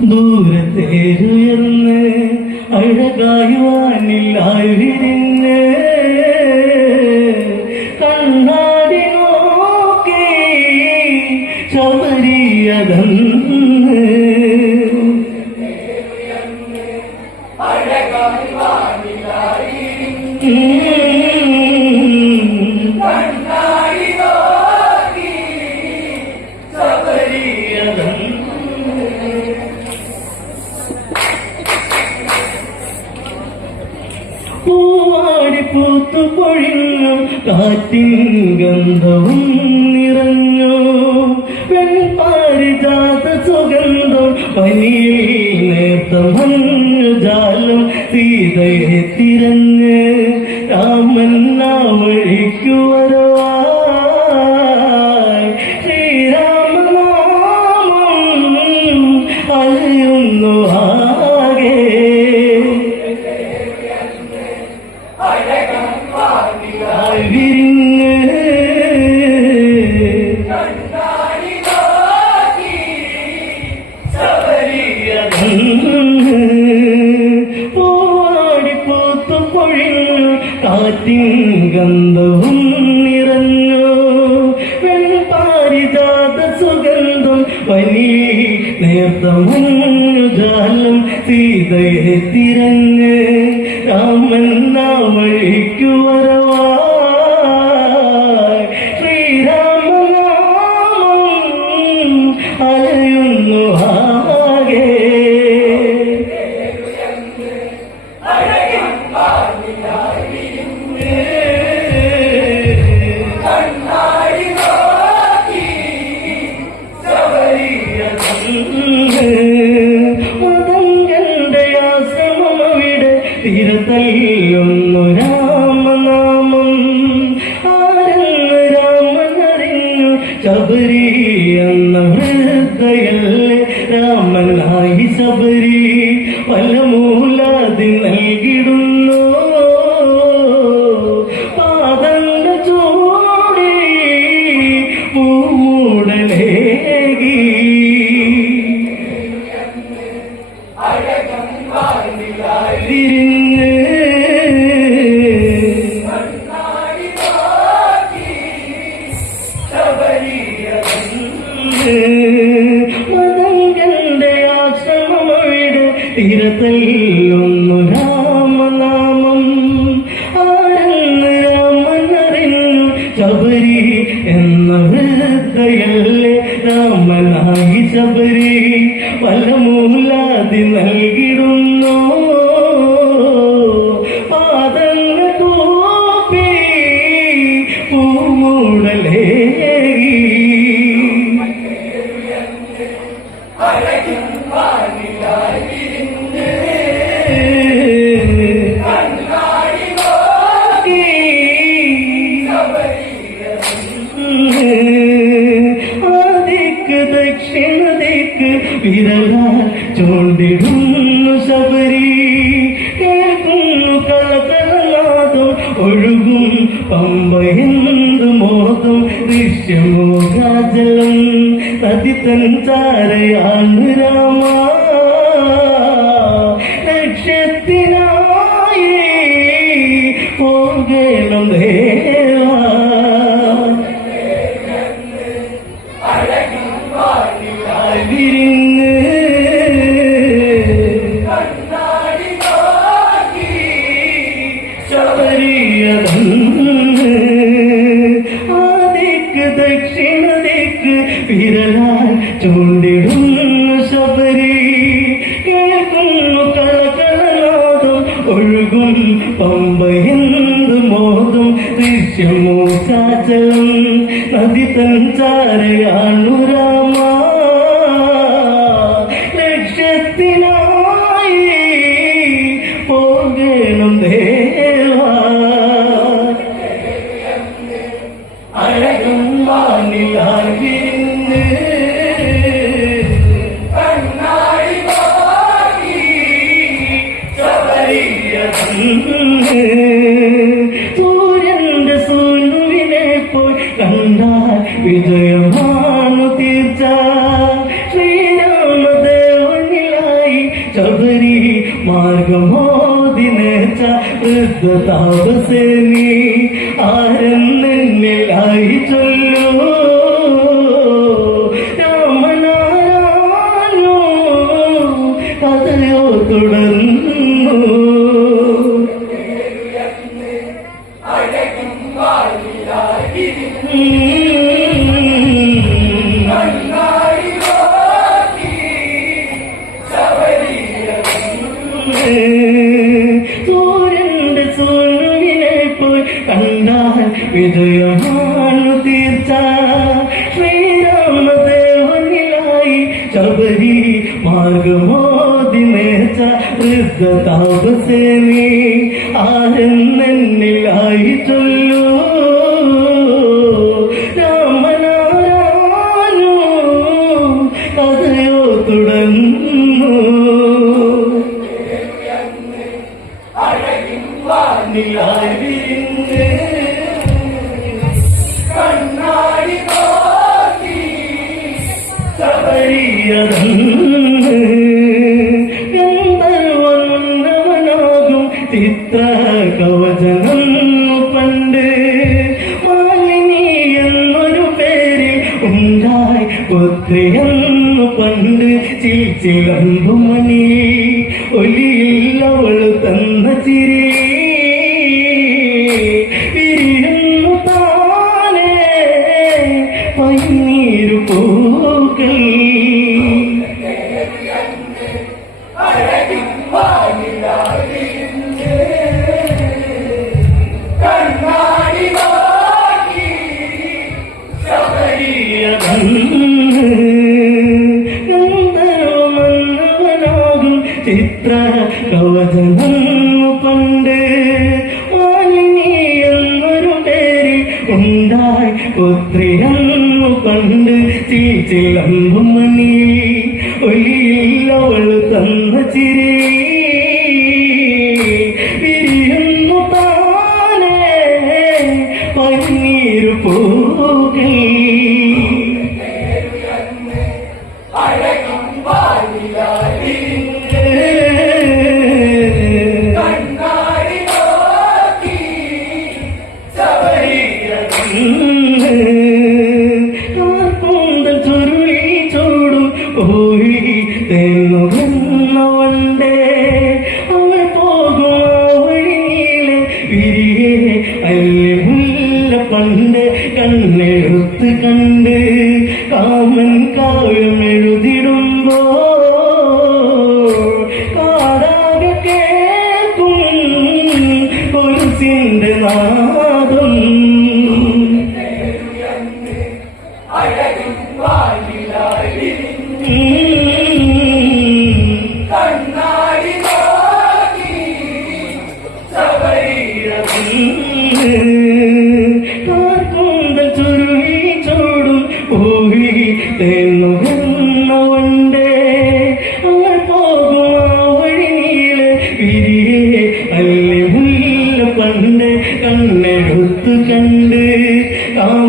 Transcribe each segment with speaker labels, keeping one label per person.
Speaker 1: ദൂരത്തേരുയർന്ന് അഴകായുവാനില്ലായിരുന്നു കാറ്റിൻ ഗന്ധവും നിറഞ്ഞു വെൺപാരിജാത സുഗന്ധം വലി ഓടിപ്പൂത്തു പൊഴിഞ്ഞു കാറ്റിൻ ഗന്ധവും നിറഞ്ഞു. വെൺപാരിജാത സുഗന്ധം വലി നേർത്ത മുന്നുജാലം സീതയെ തിരഞ്ഞു. தன் தாரை ஆண்டு ராமா. പമ്പയെന്ത് മോദം ലക്ഷ്യമോ കാച്ചലും നദി തൻ ചാരയാണുരാ. താമസേനി ആരെന്നിൽ ആയി ചൊല്ലി हृदय मारुतीचा श्रीराम देवनिलाई सबरी मार्ग मोदिनेचा हृदय ताप सेवी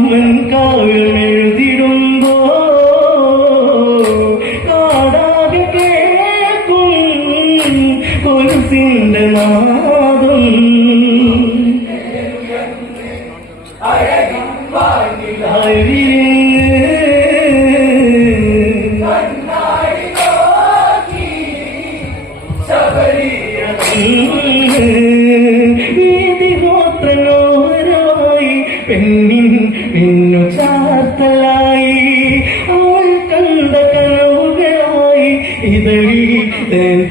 Speaker 1: mình có mình.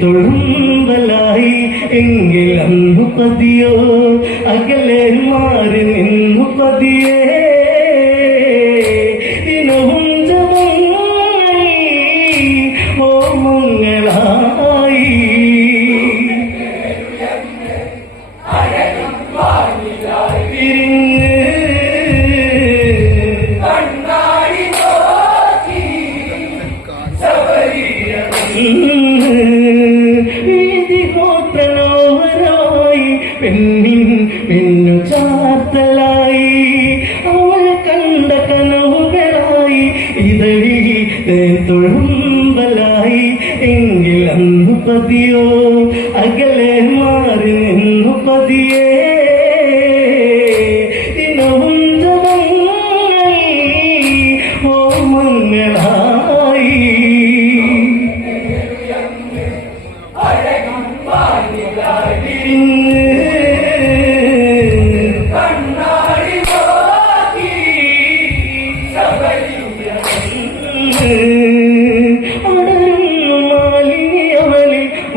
Speaker 1: തൊഴുമ്പലായി എങ്കിൽ അന്നു പതിയോ അകലെ മാറി നിന്നു പതിയേ. തൊഴുമ്പലായി എങ്കിൽ അന്ന് പതിയോ?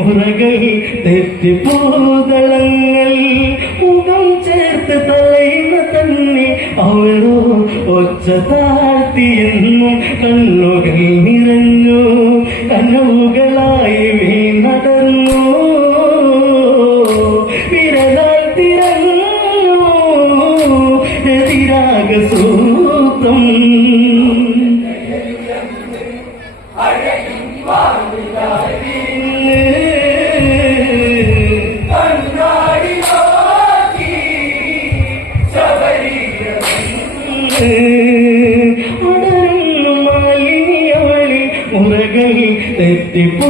Speaker 1: உலகை தெத்தி பூதளங்கள் உங்கள் சேர்த்து தலையின தண்ணி அவரோ ஒச்ச தாழ்த்தி என்னும் கண்ணுகள் ഉണരുന്നു മാലിന്യാളി ഉറകൾ തെറ്റിപ്പോ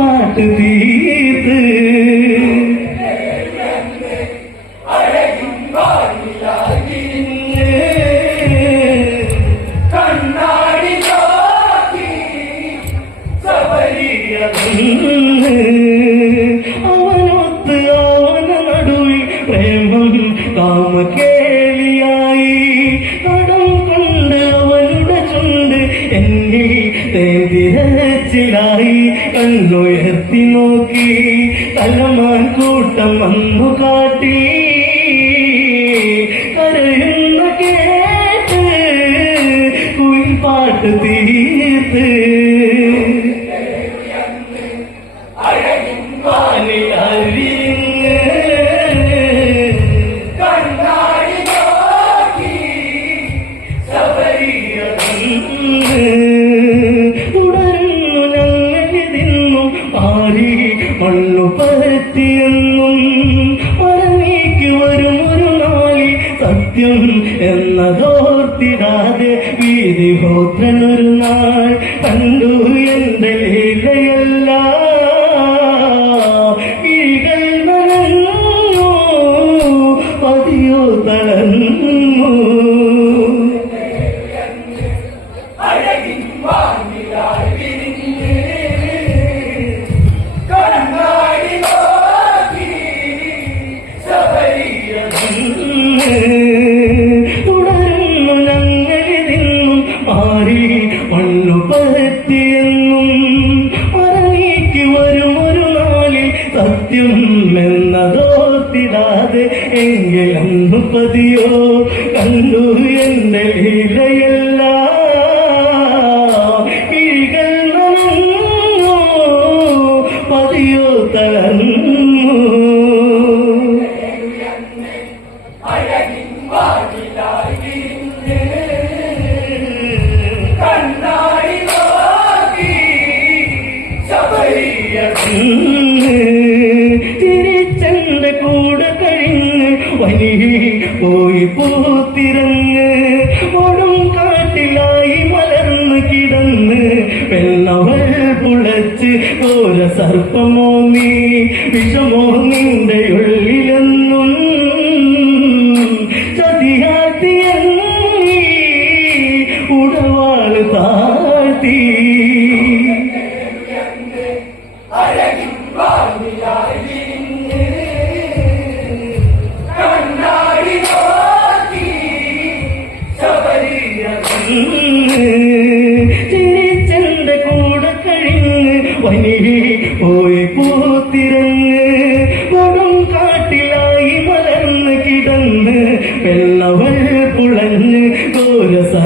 Speaker 1: fantasy. ಕೋಟಿ நாள் தந்தூர் என்ற എങ്കിലന്നു പതിയോ കണ്ടു എന്റെ പെണ്ണവൾ പുളച്ച് ഓര സർപ്പമോ നീ വിഷമോ നിന്റെ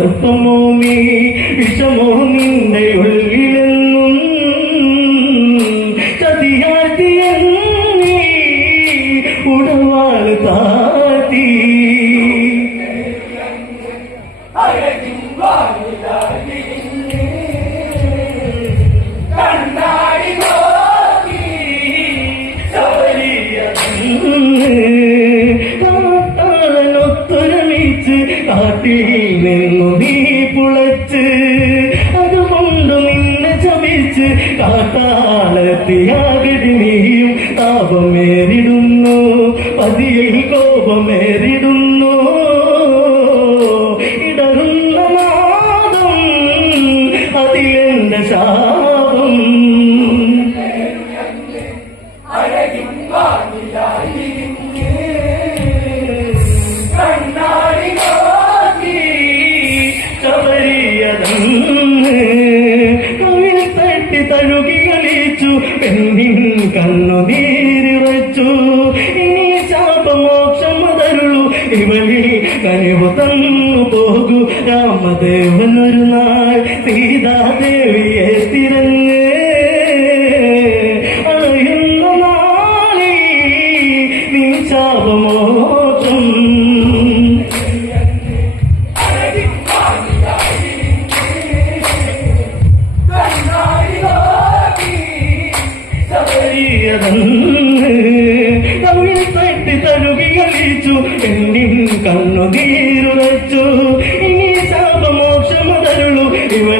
Speaker 1: corazón പുളച്ച് അതുകൊണ്ടു നിന്നെ ചമിച്ച് കാട്ടാളത്തിയാകടി നീയും താപമേറിടുന്നു പതിയിൽ കോപമേറിടുന്നു രാമദേവനൊരു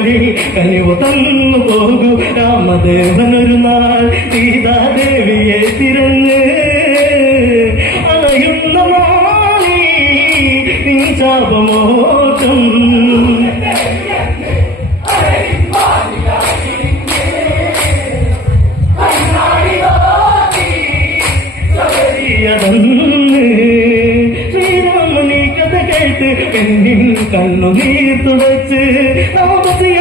Speaker 1: ഇവളി കനിവ് തന്നു പോകൂ. രാമദേവനൊരു നാൾ സീതാദേവിയെ തിരഞ്ഞ് അലയുന്ന നീ ശാപമോക്ഷം. ശ്രീരാമനി കഥ കേട്ട് പെണ്ണിൻ കണ്ണുനീർ തുടച്ച് ഒരു ശബരി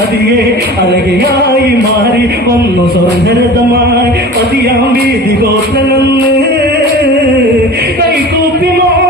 Speaker 1: അതിയെ അഴകയായി മാറി വന്നു സ്വർഗരഥമായി പതിയാം വീതി ഗോത്രനെന്ന്. കൈകൂപ്പി മാഞ്ഞു